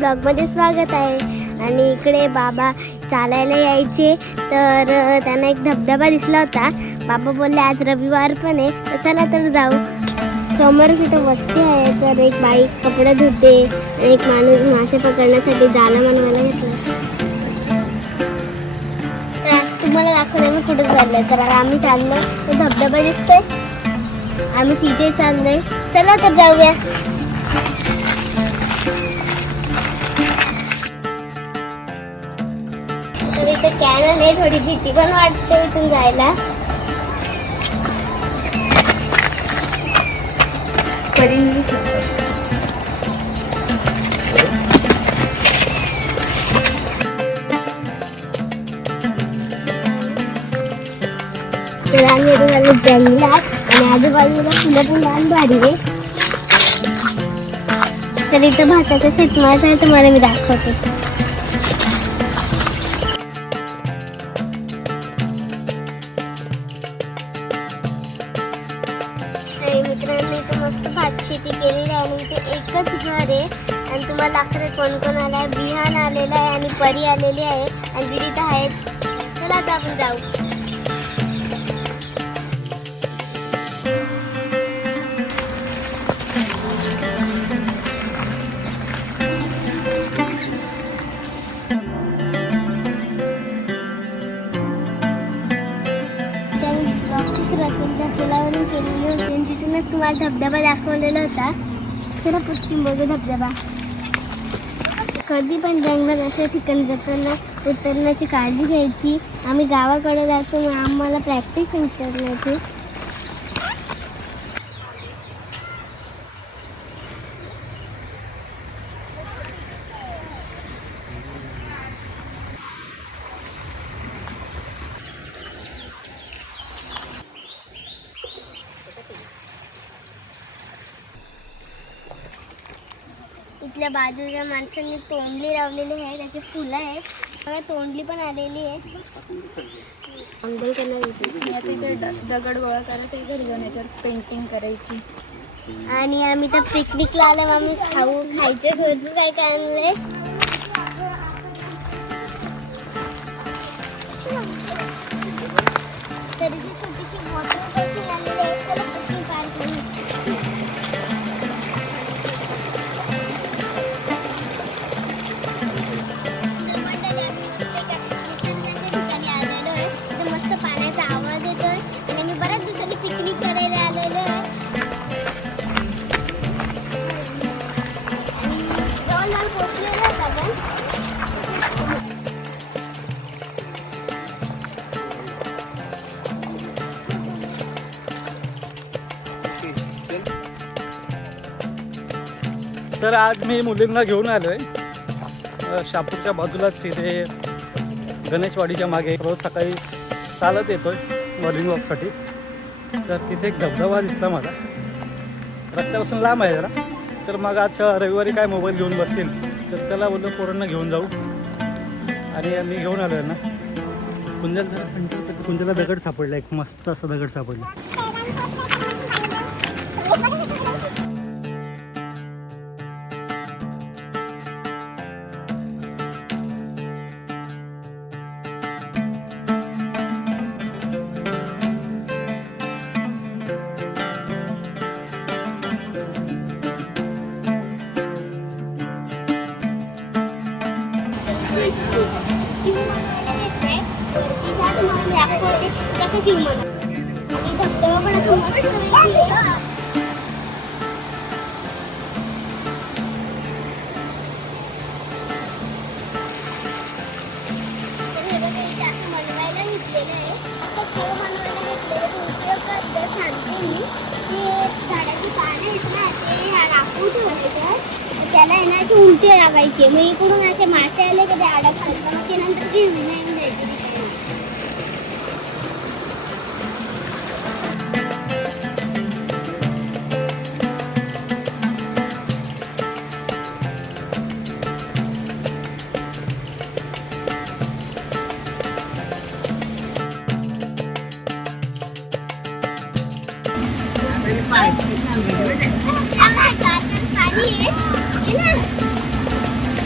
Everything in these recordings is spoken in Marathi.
ब्लॉगमध्ये स्वागत आहे. आणि इकडे बाबा चालायला यायचे तर त्यांना एक धबधबा दिसला होता. बाबा बोलले आज रविवार पण आहे तर चला तर जाऊ. समोरच इथं वस्ती आहे तर एक बाई कपडे धुते आणि एक माणूस मासे पकडण्यासाठी जाळं बनवायला घेतलं. तर आज तुम्हाला दाखवलं मी कुठे चाललंय. तर आम्ही चाललो तो धबधबा दिसतोय, आम्ही तिथे चाललोय. चला तर जाऊया. तर इथं कॅनल आहे, थोडी भीती पण वाटते इथून जायला. तर आम्ही आलो जंगलात आणि आजूबाजूला फुलं पण लहान भारी आहे. तर इथं भाताचं शेतमाळ आहे, तुम्हाला मी दाखवते. मित्रांनी इथं मस्त भात शेती केलेली आहे आणि इथे एकच घर आहे. आणि तुम्हाला दाखवते कोण कोण आलं आहे. बिहान आलेला आहे आणि परी आलेली आहे आणि दिदी तर आहेत. चला आता आपण जाऊ. पुलावरून केलेली होती आणि तिथूनच तुम्हाला धबधबा दाखवलेला होता. चला पटकन बघू धबधबा. कधी पण जंगलात अशा ठिकाणी जाताना उतरण्याची काळजी घ्यायची. आम्ही गावाकडे जातो मग आम्हाला प्रॅक्टिस उतरण्याची. इथल्या बाजूच्या माणसांनी तोंडली लावलेली आहे, त्याची फुलं आहेत बघा. तोंडली पण आलेली आहे. अंघोळ करणार इथे दगड गोळा करायचं, घरी जाऊन याच्यावर पेंटिंग करायची. आणि आम्ही तर पिकनिकला आलो. आम्ही खायचे भरपूर काय काय आणलंय. तरी ती छोटीशी बॉटल पण आलेली आहे. चला पटकन पार करू. तर आज मी मुलींना घेऊन आलो आहे शहापूरच्या बाजूलाच. इथे गणेशवाडीच्या मागे रोज सकाळी चालत येतो आहे मॉर्निंग वॉकसाठी. तर तिथे एक धबधबा दिसला मला, रस्त्यापासून लांब आहे जरा. तर मग आज रविवारी काय मोबाईल घेऊन बसतील तर चला बोललो पोरांना घेऊन जाऊ. आणि मी घेऊन आलो आहे ना कुंजल. जरा कुंजला दगड सापडला, एक मस्त असा दगड सापडला. त्याला आहे ना अशी उलटी लावायची. मग इकडून असे मासे आले कधी अडकतात मग ते नंतर घेऊन येऊन जायचे. पाणी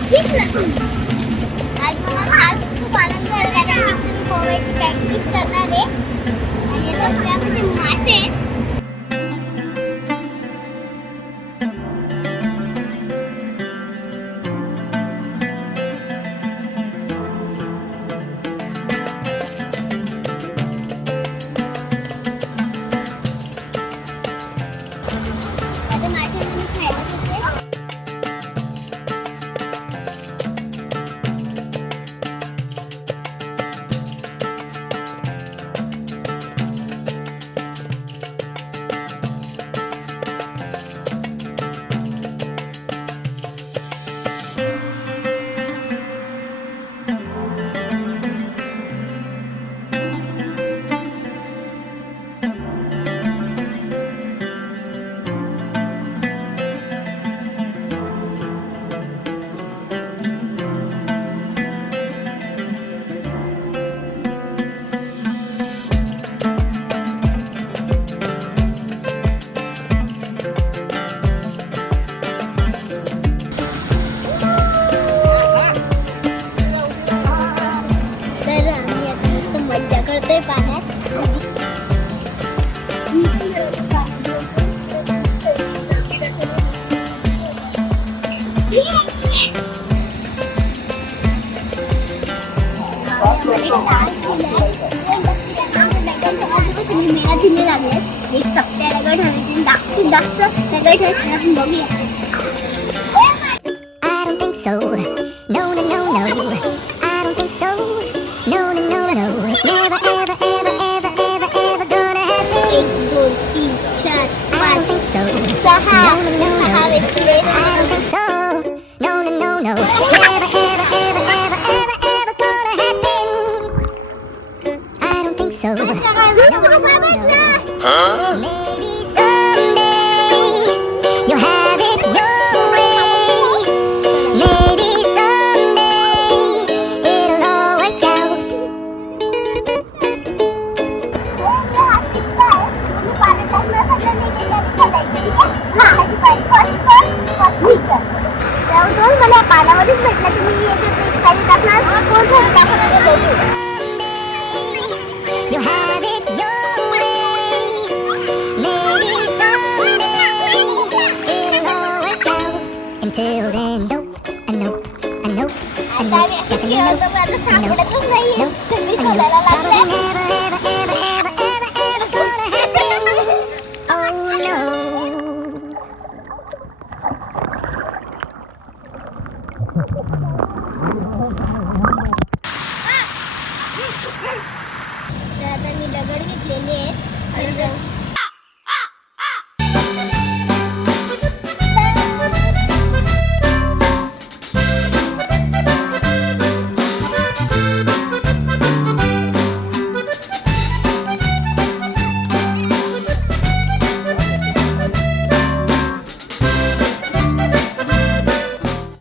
आज मला खास खूप आनंद झाला कारण की तुम्ही पोहायची प्रॅक्टिस करणार आहे आणि त्यामध्ये मासे आता माशांना मी खायला देते. तर आम्ही आता मस्त मज्जा करतोय पाण्यात. मेळा दिले लागले एक चपट्या दगड हवे जास्तीत जास्त दगड ठेवायचे आपण बघूया. I don't think so. No, no, no, no. I don't think so. No, no, no, no. It's never, ever, ever, ever, ever, ever gonna happen. 1 2 3 4 I don't 5 think so. 6 No, no, no, 6 no. व्यक्ती I don't think so. No, no, no, no. It's never, ever, ever, ever, ever, ever gonna happen. I don't think so. No, no, no, no. Maybe someday you'll have it your way. Maybe someday it'll all work out. मला पाण्यामध्येच भेटला तुम्ही याच्यात काही टाकणार कोण टाकणार You'll have it your way. Maybe someday it'll all work out. Until then, nope, I nope, I nope, I आता nope, आम्ही असं definitely खेळतो nope, पण आता सापडतच नाहीये nope, सगळी I nope. शोधायला Probably लागले never, ever, ever, ever, ever, ever gonna happen. Oh no. तर आता मी दगड घेतलेले आहेत आणि